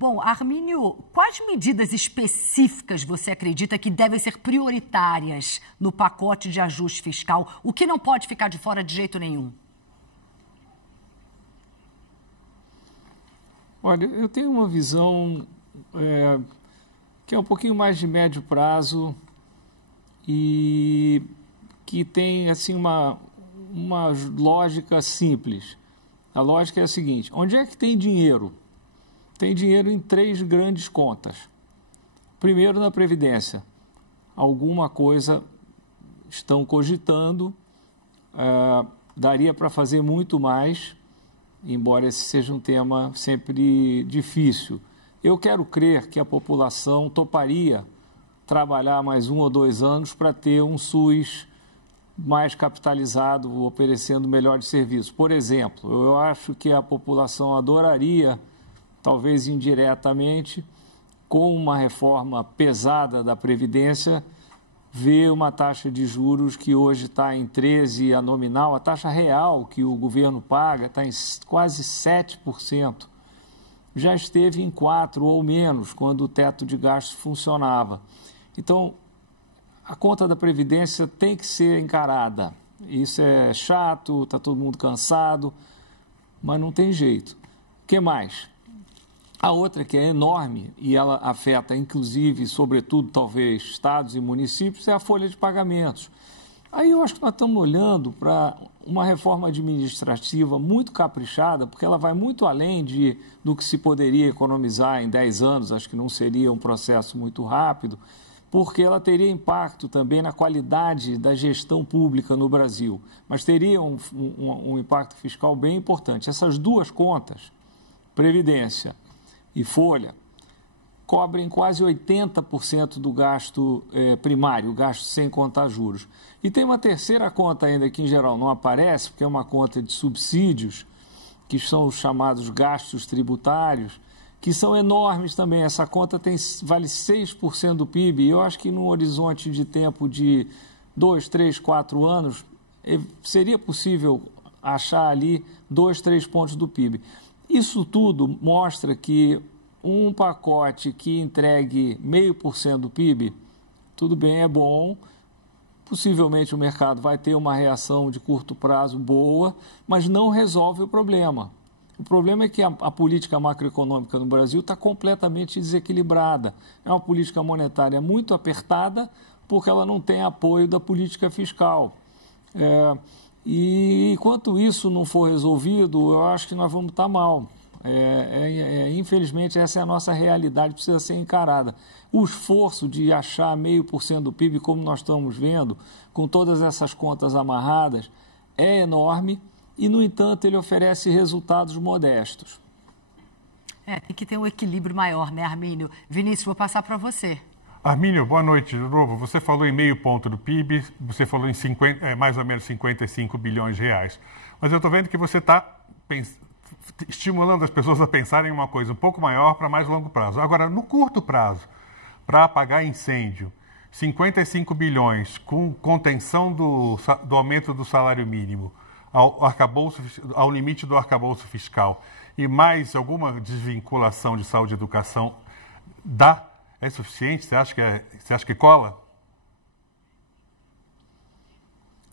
Bom, Armínio, quais medidas específicas você acredita que devem ser prioritárias no pacote de ajuste fiscal? O que não pode ficar de fora de jeito nenhum? Olha, eu tenho uma visão que é um pouquinho mais de médio prazo e que tem assim uma lógica simples. A lógica é a seguinte: onde é que tem dinheiro? Tem dinheiro em 3 grandes contas. Primeiro, na Previdência. Alguma coisa estão cogitando, daria para fazer muito mais, embora esse seja um tema sempre difícil. Eu quero crer que a população toparia trabalhar mais 1 ou 2 anos para ter um SUS mais capitalizado, oferecendo melhores serviços. Por exemplo, eu acho que a população adoraria, talvez indiretamente, com uma reforma pesada da Previdência, ver uma taxa de juros que hoje está em 13% a nominal, a taxa real que o governo paga está em quase 7%. Já esteve em 4% ou menos, quando o teto de gastos funcionava. Então, a conta da Previdência tem que ser encarada. Isso é chato, está todo mundo cansado, mas não tem jeito. O que mais? A outra, que é enorme, e ela afeta, inclusive, sobretudo, talvez, estados e municípios, é a folha de pagamentos. Aí eu acho que nós estamos olhando para uma reforma administrativa muito caprichada, porque ela vai muito além do que se poderia economizar em 10 anos, acho que não seria um processo muito rápido, porque ela teria impacto também na qualidade da gestão pública no Brasil, mas teria um impacto fiscal bem importante. Essas 2 contas, Previdência e Folha, cobrem quase 80% do gasto primário, o gasto sem contar juros. E tem uma terceira conta ainda que, em geral, não aparece, porque é uma conta de subsídios, que são os chamados gastos tributários, que são enormes também. Essa conta vale 6% do PIB, e eu acho que num horizonte de tempo de 2, 3, 4 anos, seria possível achar ali 2, 3 pontos do PIB. Isso tudo mostra que um pacote que entregue 0,5% do PIB, tudo bem, é bom, possivelmente o mercado vai ter uma reação de curto prazo boa, mas não resolve o problema. O problema é que a política macroeconômica no Brasil está completamente desequilibrada. É uma política monetária muito apertada, porque ela não tem apoio da política fiscal. E enquanto isso não for resolvido, eu acho que nós vamos estar mal. Infelizmente, essa é a nossa realidade, precisa ser encarada. O esforço de achar 0,5% do PIB, como nós estamos vendo, com todas essas contas amarradas, é enorme e, no entanto, ele oferece resultados modestos. Tem que ter um equilíbrio maior, né, Armínio? Vinícius, vou passar para você. Armínio, boa noite de novo. Você falou em 0,5 ponto do PIB, você falou em mais ou menos 55 bilhões de reais. Mas eu estou vendo que você está estimulando as pessoas a pensarem em uma coisa um pouco maior para mais longo prazo. Agora, no curto prazo, para apagar incêndio, 55 bilhões com contenção do aumento do salário mínimo ao limite do arcabouço fiscal e mais alguma desvinculação de saúde e educação, é suficiente? Você acha que cola?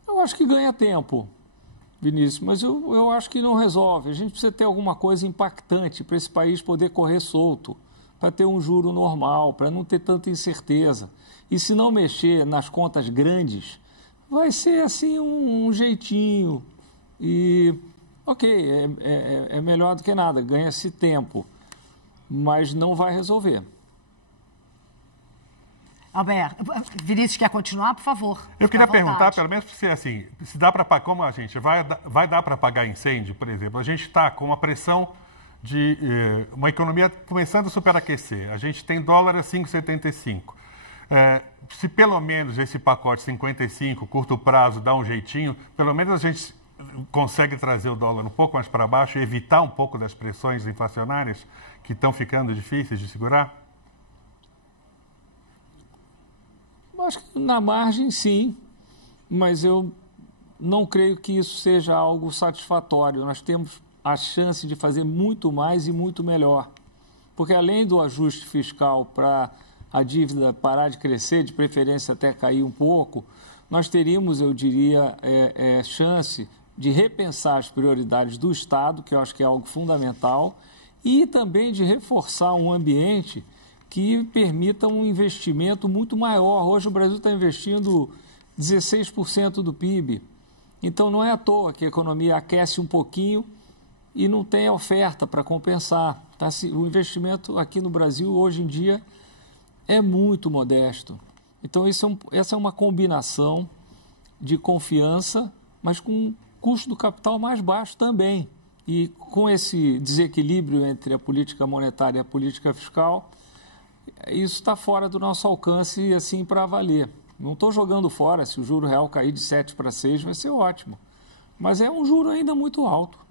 Eu acho que ganha tempo, Vinícius, mas eu acho que não resolve. A gente precisa ter alguma coisa impactante para esse país poder correr solto, para ter um juro normal, para não ter tanta incerteza. E se não mexer nas contas grandes, vai ser assim um jeitinho. E, ok, é melhor do que nada, ganha-se tempo, mas não vai resolver. Alberto, Vinícius quer continuar, por favor? Eu queria perguntar, pelo menos, se dá para pagar, como a gente vai dar para pagar incêndio, por exemplo. A gente está com uma pressão de uma economia começando a superaquecer. A gente tem dólar a 5,75. Se pelo menos esse pacote 55, curto prazo, dá um jeitinho, pelo menos a gente consegue trazer o dólar um pouco mais para baixo e evitar um pouco das pressões inflacionárias que estão ficando difíceis de segurar? Acho que na margem, sim, mas eu não creio que isso seja algo satisfatório. Nós temos a chance de fazer muito mais e muito melhor. porque além do ajuste fiscal para a dívida parar de crescer, de preferência até cair um pouco, nós teríamos, eu diria, chance de repensar as prioridades do Estado, que eu acho que é algo fundamental, e também de reforçar um ambiente que permita um investimento muito maior. Hoje o Brasil está investindo 16% do PIB, então não é à toa que a economia aquece um pouquinho e não tem oferta para compensar. Tá? O investimento aqui no Brasil, hoje em dia, é muito modesto. Então, essa é uma combinação de confiança, mas com um custo do capital mais baixo também. E com esse desequilíbrio entre a política monetária e a política fiscal, isso está fora do nosso alcance, assim, para valer. Não estou jogando fora, se o juro real cair de 7 para 6, vai ser ótimo. Mas é um juro ainda muito alto.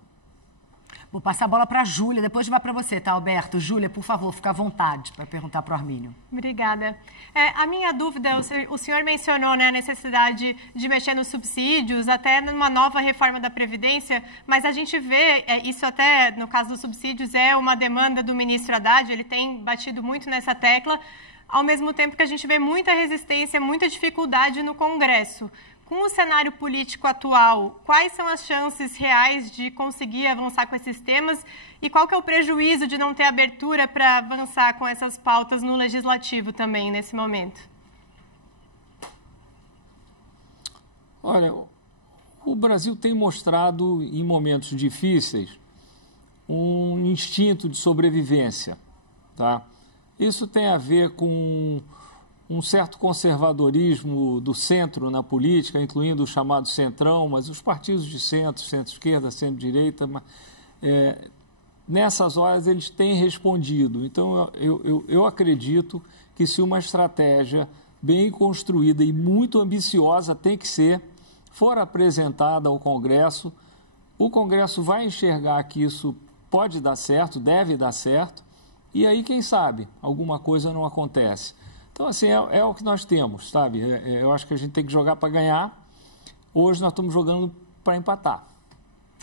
Vou passar a bola para a Júlia, depois vai para você, tá, Alberto? Júlia, por favor, fica à vontade para perguntar para o Armínio. Obrigada. A minha dúvida, o senhor mencionou, né, a necessidade de mexer nos subsídios, até numa nova reforma da Previdência, mas a gente vê, isso até no caso dos subsídios, é uma demanda do ministro Haddad, ele tem batido muito nessa tecla, ao mesmo tempo que a gente vê muita resistência, muita dificuldade no Congresso. Com o cenário político atual, quais são as chances reais de conseguir avançar com esses temas e qual que é o prejuízo de não ter abertura para avançar com essas pautas no Legislativo também, nesse momento? Olha, o Brasil tem mostrado, em momentos difíceis, um instinto de sobrevivência, tá? Isso tem a ver com um certo conservadorismo do centro na política, incluindo o chamado centrão, mas os partidos de centro, centro-esquerda, centro-direita, nessas horas eles têm respondido. Então, eu acredito que se uma estratégia bem construída e muito ambiciosa tem que ser, for apresentada ao Congresso, o Congresso vai enxergar que isso pode dar certo, deve dar certo, e aí, quem sabe, alguma coisa não acontece. Então, assim, é o que nós temos, sabe? Eu acho que a gente tem que jogar para ganhar. Hoje nós estamos jogando para empatar.